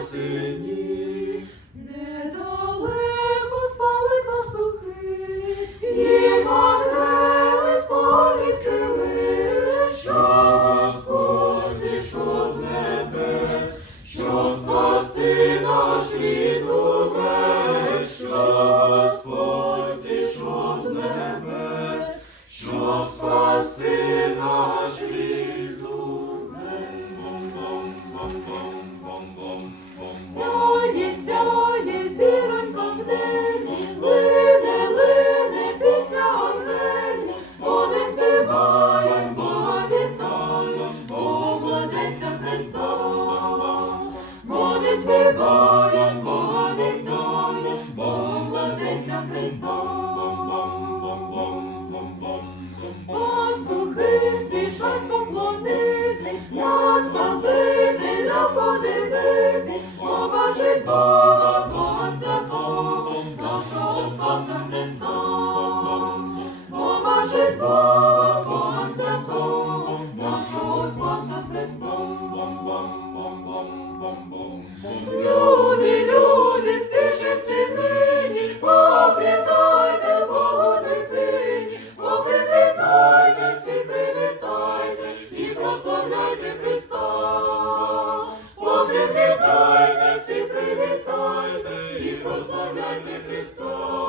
спасені. Боля, Бога доля, Бом Христом. Пастухи спішать поклонити, на Спасителя подивити, побажить Бог. привітайте Христа, Поки всі, привітайте і прославляйте Христа.